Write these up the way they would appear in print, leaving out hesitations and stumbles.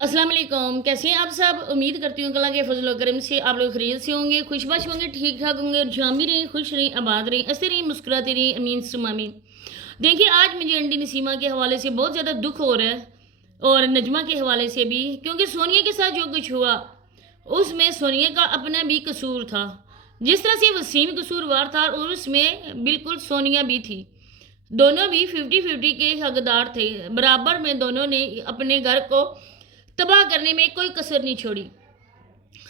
अस्सलाम वालेकुम। कैसे हैं आप सब? उम्मीद करती हूँ अल्लाह के फजल व करम से आप लोग खैरियत से होंगे, खुशबाश होंगे, ठीक ठाक होंगे और जहाँ भी रहें खुश रहें, आबाद रहें, हंसते रहें, मुस्कुराते रहें, अमीन सुम आमीन। देखिए, आज मुझे आंटी नसीमा के हवाले से बहुत ज़्यादा दुख हो रहा है और नजमा के हवाले से भी, क्योंकि सोनिया के साथ जो कुछ हुआ उसमें सोनिया का अपना भी कसूर था। जिस तरह से वसीम कसूरवार था और उसमें बिल्कुल सोनिया भी थी। दोनों भी 50-50 के हकदार थे। बराबर में दोनों ने अपने घर को तबाह करने में कोई कसर नहीं छोड़ी।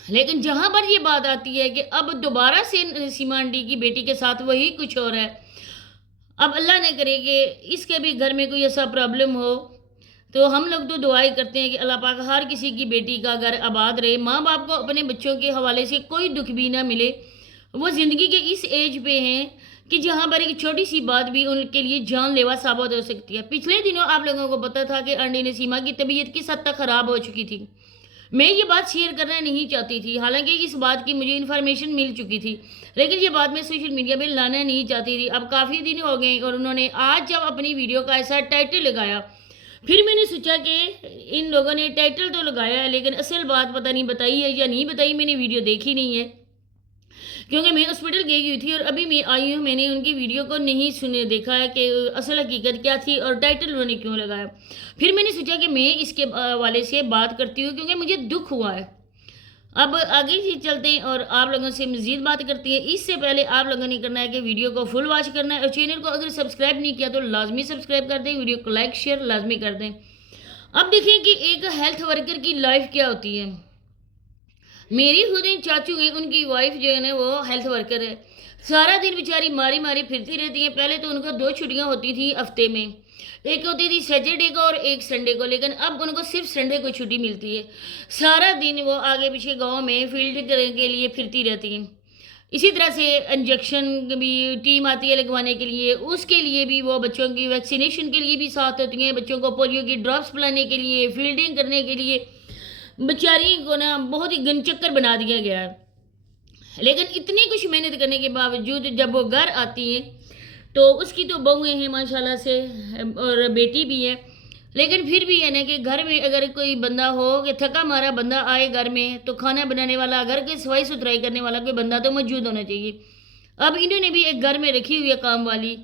लेकिन जहां पर ये बात आती है कि अब दोबारा से सीमा आंटी की बेटी के साथ वही कुछ हो रहा है, अब अल्लाह ने करे कि इसके भी घर में कोई ऐसा प्रॉब्लम हो, तो हम लोग तो दुआएं करते हैं कि अल्लाह पाक हर किसी की बेटी का घर आबाद रहे, माँ बाप को अपने बच्चों के हवाले से कोई दुख भी ना मिले। वो ज़िंदगी के इस एज पे हैं कि जहाँ पर एक छोटी सी बात भी उनके लिए जानलेवा साबित हो सकती है। पिछले दिनों आप लोगों को पता था कि आंटी नसीमा की तबीयत किस हद तक ख़राब हो चुकी थी। मैं ये बात शेयर करना नहीं चाहती थी, हालांकि इस बात की मुझे इन्फॉर्मेशन मिल चुकी थी, लेकिन ये बात मैं सोशल मीडिया पे लाना नहीं चाहती थी। अब काफ़ी दिन हो गए और उन्होंने आज जब अपनी वीडियो का ऐसा टाइटल लगाया, फिर मैंने सोचा कि इन लोगों ने टाइटल तो लगाया है, लेकिन असल बात पता नहीं बताई है या नहीं बताई, मैंने वीडियो देखी नहीं है क्योंकि मैं हॉस्पिटल गई हुई थी और अभी मैं आई हूँ। मैंने उनकी वीडियो को नहीं सुने देखा है कि असल हकीकत क्या थी और टाइटल उन्होंने क्यों लगाया। फिर मैंने सोचा कि मैं इसके वाले से बात करती हूँ क्योंकि मुझे दुख हुआ है। अब आगे ही चलते हैं और आप लोगों से मज़ीद बात करती हैं। इससे पहले आप लोगों ने करना है कि वीडियो को फुल वॉच करना है और चैनल को अगर सब्सक्राइब नहीं किया तो लाजमी सब्सक्राइब कर दें, वीडियो को लाइक शेयर लाजमी कर दें। अब देखिए कि एक हेल्थ वर्कर की लाइफ क्या होती है। मेरी खुद एक चाचू है, उनकी वाइफ जो है ना वो हेल्थ वर्कर है। सारा दिन बेचारी मारी मारी फिरती रहती है। पहले तो उनको 2 छुट्टियां होती थी हफ्ते में, एक होती थी सैटरडे को और एक संडे को, लेकिन अब उनको सिर्फ संडे को छुट्टी मिलती है। सारा दिन वो आगे पीछे गांव में फील्ड करने के लिए फिरती रहती हैं। इसी तरह से इंजेक्शन भी टीम आती है लगवाने के लिए, उसके लिए भी वो बच्चों की वैक्सीनेशन के लिए भी साथ होती हैं, बच्चों को पोलियो की ड्रॉप्स पिलाने के लिए, फील्डिंग करने के लिए बेचारी को ना बहुत ही गनचक्कर बना दिया गया है। लेकिन इतनी कुछ मेहनत करने के बावजूद जब वो घर आती है तो उसकी तो बहुएं हैं माशाल्लाह से और बेटी भी है, लेकिन फिर भी है ना कि घर में अगर कोई बंदा हो कि थका मारा बंदा आए घर में तो खाना बनाने वाला, घर की सफाई सुथराई करने वाला कोई बंदा तो मौजूद होना चाहिए। अब इन्होंने भी एक घर में रखी हुई है काम वाली,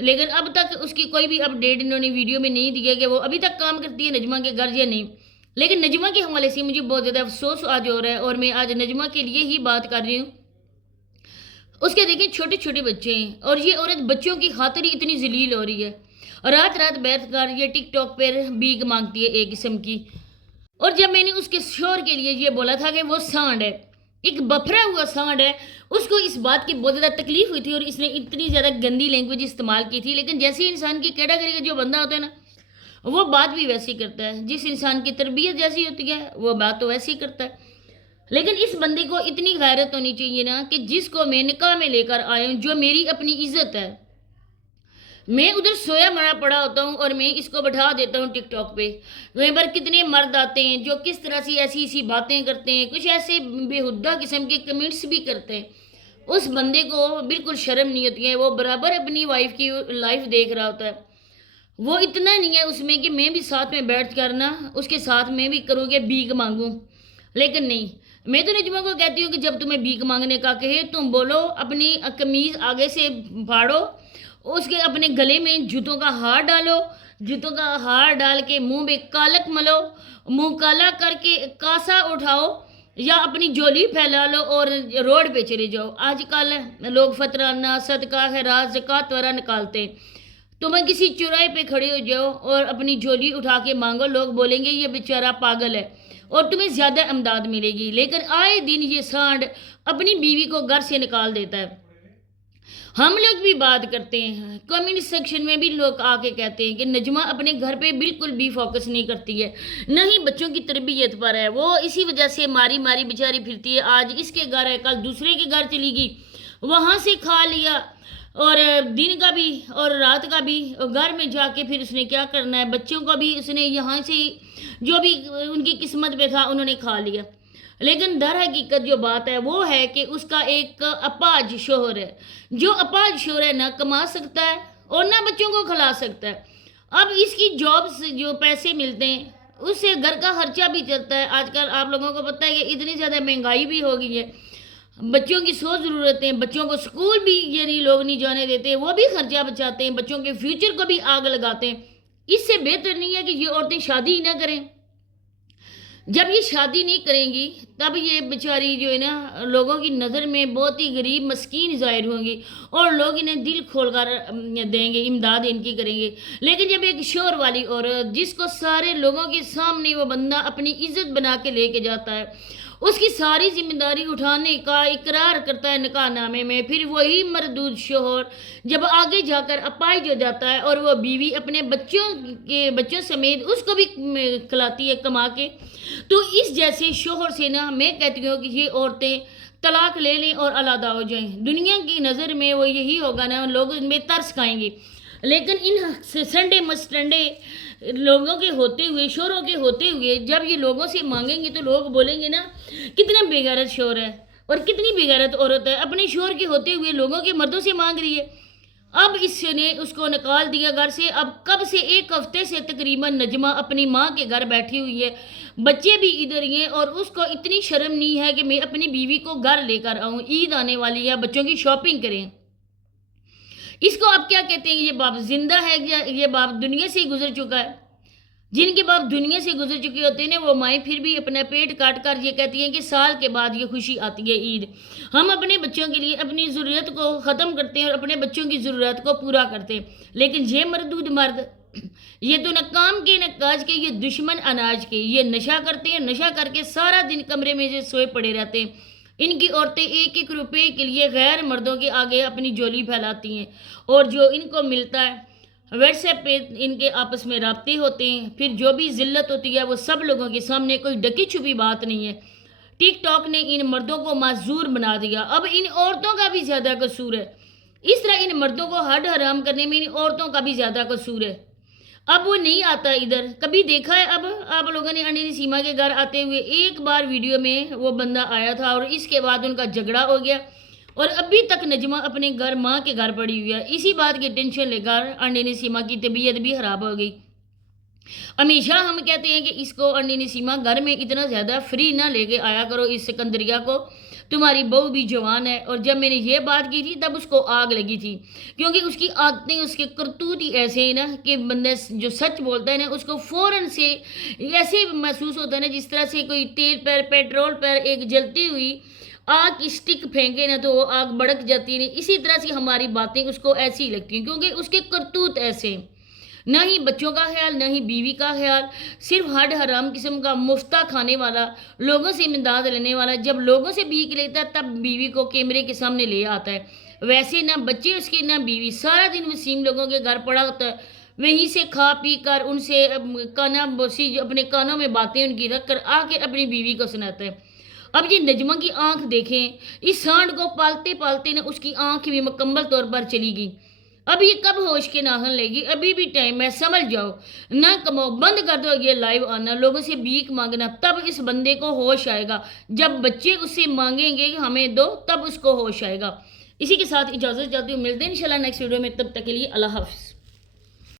लेकिन अब तक उसकी कोई भी अपडेट इन्होंने वीडियो में नहीं दिया कि वो अभी तक काम करती है नजमा के घर या नहीं। लेकिन नजमा के हवाले से मुझे बहुत ज़्यादा अफसोस आज हो रहा है और मैं आज नजमा के लिए ही बात कर रही हूँ। उसके देखिए छोटे छोटे बच्चे हैं और ये औरत बच्चों की खातिर ही इतनी जलील हो रही है और रात रात बैठ कर ये टिकटॉक पर भीख मांगती है एक किस्म की। और जब मैंने उसके शोर के लिए ये बोला था कि वो सांड है, एक बफरा हुआ सांड है, उसको इस बात की बहुत ज़्यादा तकलीफ हुई थी और इसने इतनी ज़्यादा गंदी लैंग्वेज इस्तेमाल की थी। लेकिन जैसे इंसान की कैटेगरी का जो बंदा होता है ना, वो बात भी वैसी करता है। जिस इंसान की तरबियत जैसी होती है वो बात तो वैसी करता है। लेकिन इस बंदे को इतनी गैरत होनी चाहिए ना कि जिसको मैं निकाह में लेकर आया हूँ, जो मेरी अपनी इज्जत है, मैं उधर सोया मरा पड़ा होता हूँ और मैं इसको बैठा देता हूँ टिकटॉक पे। वहीं पर कितने मर्द आते हैं जो किस तरह से ऐसी ऐसी बातें करते हैं, कुछ ऐसे बेहुदा किस्म के कमेंट्स भी करते हैं। उस बंदे को बिल्कुल शर्म नहीं होती है, वो बराबर अपनी वाइफ की लाइफ देख रहा होता है। वो इतना नहीं है उसमें कि मैं भी साथ में बैठ कर ना उसके साथ मैं भी करूँगी भीख मांगूँ, लेकिन नहीं। मैं तो नजमा को कहती हूँ कि जब तुम्हें भीख मांगने का कहे तुम बोलो, अपनी कमीज आगे से फाड़ो, उसके अपने गले में जूतों का हार डालो, जूतों का हार डाल के मुंह में कालक मलो, मुंह काला करके कासा उठाओ या अपनी झोली फैला लो और रोड पे चले जाओ। आजकल लोग फतराना सदका खैरात ज़कात वगैरह निकालते हैं। तुम्हें किसी चौराहे पे खड़े हो जाओ और अपनी झोली उठा के मांगो, लोग बोलेंगे ये बेचारा पागल है और तुम्हें ज़्यादा इमदाद मिलेगी। लेकिन आए दिन ये सांड अपनी बीवी को घर से निकाल देता है। हम लोग भी बात करते हैं, कमेंट सेक्शन में भी लोग आके कहते हैं कि नजमा अपने घर पे बिल्कुल भी फोकस नहीं करती है, नहीं बच्चों की तरबियत पर है, वो इसी वजह से मारी मारी बेचारी फिरती है। आज इसके घर है, कल दूसरे के घर चली गई, वहाँ से खा लिया और दिन का भी और रात का भी, और घर में जाके फिर उसने क्या करना है, बच्चों को भी उसने यहाँ से जो भी उनकी किस्मत पे था उन्होंने खा लिया। लेकिन दर हकीकत जो बात है वो है कि उसका एक अपाज शोहर है, जो अपाज शोहर है ना कमा सकता है और ना बच्चों को खिला सकता है। अब इसकी जॉब से जो पैसे मिलते हैं اس سے گھر کا خرچہ بھی چلتا ہے. آج کل آپ لوگوں کو پتہ ہے کہ اتنی زیادہ مہنگائی بھی ہو گئی ہے. بچوں کی 100 ضرورتیں، بچوں کو اسکول بھی یعنی لوگ نہیں جانے دیتے، وہ بھی خرچہ بچاتے ہیں، بچوں کے فیوچر کو بھی آگ لگاتے ہیں. اس سے بہتر نہیں ہے کہ یہ عورتیں شادی ہی نہ کریں. جب یہ شادی نہیں کریں گی تب یہ بیچاری جو ہے نا لوگوں کی نظر میں بہت ہی غریب مسکین ظاہر ہوں گی، اور لوگ انہیں دل کھول کر دیں گے، امداد ان کی کریں گے. لیکن جب ایک شوہر والی عورت جس کو سارے لوگوں کے سامنے وہ بندہ اپنی عزت بنا کے لے کے جاتا ہے، اس کی ساری ذمہ داری اٹھانے کا اقرار کرتا ہے نکاح نامے میں، پھر وہی مردود شوہر جب آگے جا کر اپائج ہو جاتا ہے اور وہ بیوی اپنے بچوں سمیت اس کو بھی کھلاتی ہے کما کے، تو اس جیسے شوہر سے نا میں کہتی ہوں کہ یہ عورتیں طلاق لے لیں اور علیحدہ ہو جائیں. دنیا کی نظر میں وہ یہی ہوگا نا، لوگ ان میں ترس کھائیں گے. لیکن ان سنڈے مسٹنڈے لوگوں کے ہوتے ہوئے، شوہروں کے ہوتے ہوئے جب یہ لوگوں سے مانگیں گے تو لوگ بولیں گے نا کتنا بے غیرت شوہر ہے اور کتنی بے غیرت عورت ہے، اپنے شوہر کے ہوتے ہوئے لوگوں کے مردوں سے مانگ رہی ہے. اب اس نے اس کو نکال دیا گھر سے. اب کب سے 1 ہفتے سے تقریباً نجمہ اپنی ماں کے گھر بیٹھی ہوئی ہے، بچے بھی ادھر ہی ہیں، اور اس کو اتنی شرم نہیں ہے کہ میں اپنی بیوی کو گھر لے کر آؤں. عید آنے والی ہے، بچوں کی شاپنگ کریں. اس کو اب کیا کہتے ہیں؟ یہ باپ زندہ ہے یا یہ باپ دنیا سے ہی گزر چکا ہے؟ جن کے باپ دنیا سے گزر چکے ہوتے ہیں وہ مائیں پھر بھی اپنا پیٹ کاٹ کر یہ کہتی ہیں کہ سال کے بعد یہ خوشی آتی ہے عید. ہم اپنے بچوں کے لیے اپنی ضرورت کو ختم کرتے ہیں اور اپنے بچوں کی ضرورت کو پورا کرتے ہیں. لیکن یہ مردود مرد، یہ تو نہ کام کے نہ کاج کے، یہ دشمن اناج کے. یہ نشہ کرتے ہیں، نشہ کر کے سارا دن کمرے میں سے سوئے پڑے رہتے ہیں. ان کی عورتیں 1-1 روپے کے لیے غیر مردوں کے آگے اپنی جولی پھیلاتی ہیں، اور جو ان کو ملتا ہے واٹس ایپ پہ ان کے آپس میں رابطے ہوتے ہیں. پھر جو بھی ذلت ہوتی ہے وہ سب لوگوں کے سامنے، کوئی ڈکی چھپی بات نہیں ہے. ٹک ٹاک نے ان مردوں کو معذور بنا دیا. اب ان عورتوں کا بھی زیادہ قصور ہے. اس طرح ان مردوں کو حد حرام کرنے میں ان عورتوں کا بھی زیادہ قصور ہے. اب وہ نہیں آتا ادھر. کبھی دیکھا ہے اب آپ لوگوں نے انڈینی سیما کے گھر آتے ہوئے؟ ایک بار ویڈیو میں وہ بندہ آیا تھا اور اس کے بعد ان کا جھگڑا ہو گیا، اور ابھی تک نجمہ اپنے گھر ماں کے گھر پڑی ہوئی ہے. اسی بات کی ٹینشن لے کر انڈینی سیما کی طبیعت بھی خراب ہو گئی. ہمیشہ ہم کہتے ہیں کہ اس کو انڈینی سیما گھر میں اتنا زیادہ فری نہ لے کے آیا کرو، اس سکندریہ کو، تمہاری بہو بھی جوان ہے. اور جب میں نے یہ بات کی تھی تب اس کو آگ لگی تھی، کیونکہ اس کی عادتیں، اس کے کرتوت ہی ایسے ہیں نا کہ بندہ جو سچ بولتا ہے نا اس کو فوراً سے ایسے محسوس ہوتا ہے نا جس طرح سے کوئی تیل پر، پیٹرول پر ایک جلتی ہوئی آگ کی سٹک پھینکے نا تو وہ آگ بڑک جاتی ہے. اسی طرح سے ہماری باتیں اس کو ایسی ہی لگتی ہیں، کیونکہ اس کے کرتوت ایسے ہیں. نہ ہی بچوں کا خیال، نہ ہی بیوی کا خیال، صرف ہڈ حرام قسم کا مفتہ کھانے والا، لوگوں سے امداد لینے والا. جب لوگوں سے بھیک لیتا ہے تب بیوی کو کیمرے کے سامنے لے آتا ہے. ویسے نہ بچے اس کے نہ بیوی، سارا دن وسیم لوگوں کے گھر پڑا ہوتا ہے، وہیں سے کھا پی کر ان سے کانا بوسی اپنے کانوں میں باتیں ان کی رکھ کر آ کے اپنی بیوی کو سناتا ہے. اب یہ نجمہ کی آنکھ دیکھیں، اس سانڈ کو پالتے پالتے نا اس کی آنکھ بھی مکمل طور پر چلی گئی. اب یہ کب ہوش کے ناخن لے گی؟ ابھی بھی ٹائم ہے، سمجھ جاؤ. نہ کماؤ، بند کر دو یہ لائیو آنا، لوگوں سے بھیک مانگنا. تب اس بندے کو ہوش آئے گا. جب بچے اس سے مانگیں گے کہ ہمیں دو، تب اس کو ہوش آئے گا. اسی کے ساتھ اجازت چاہتی ہوں، ملتے ہیں انشاءاللہ نیکسٹ ویڈیو میں. تب تک کے لیے اللہ حافظ.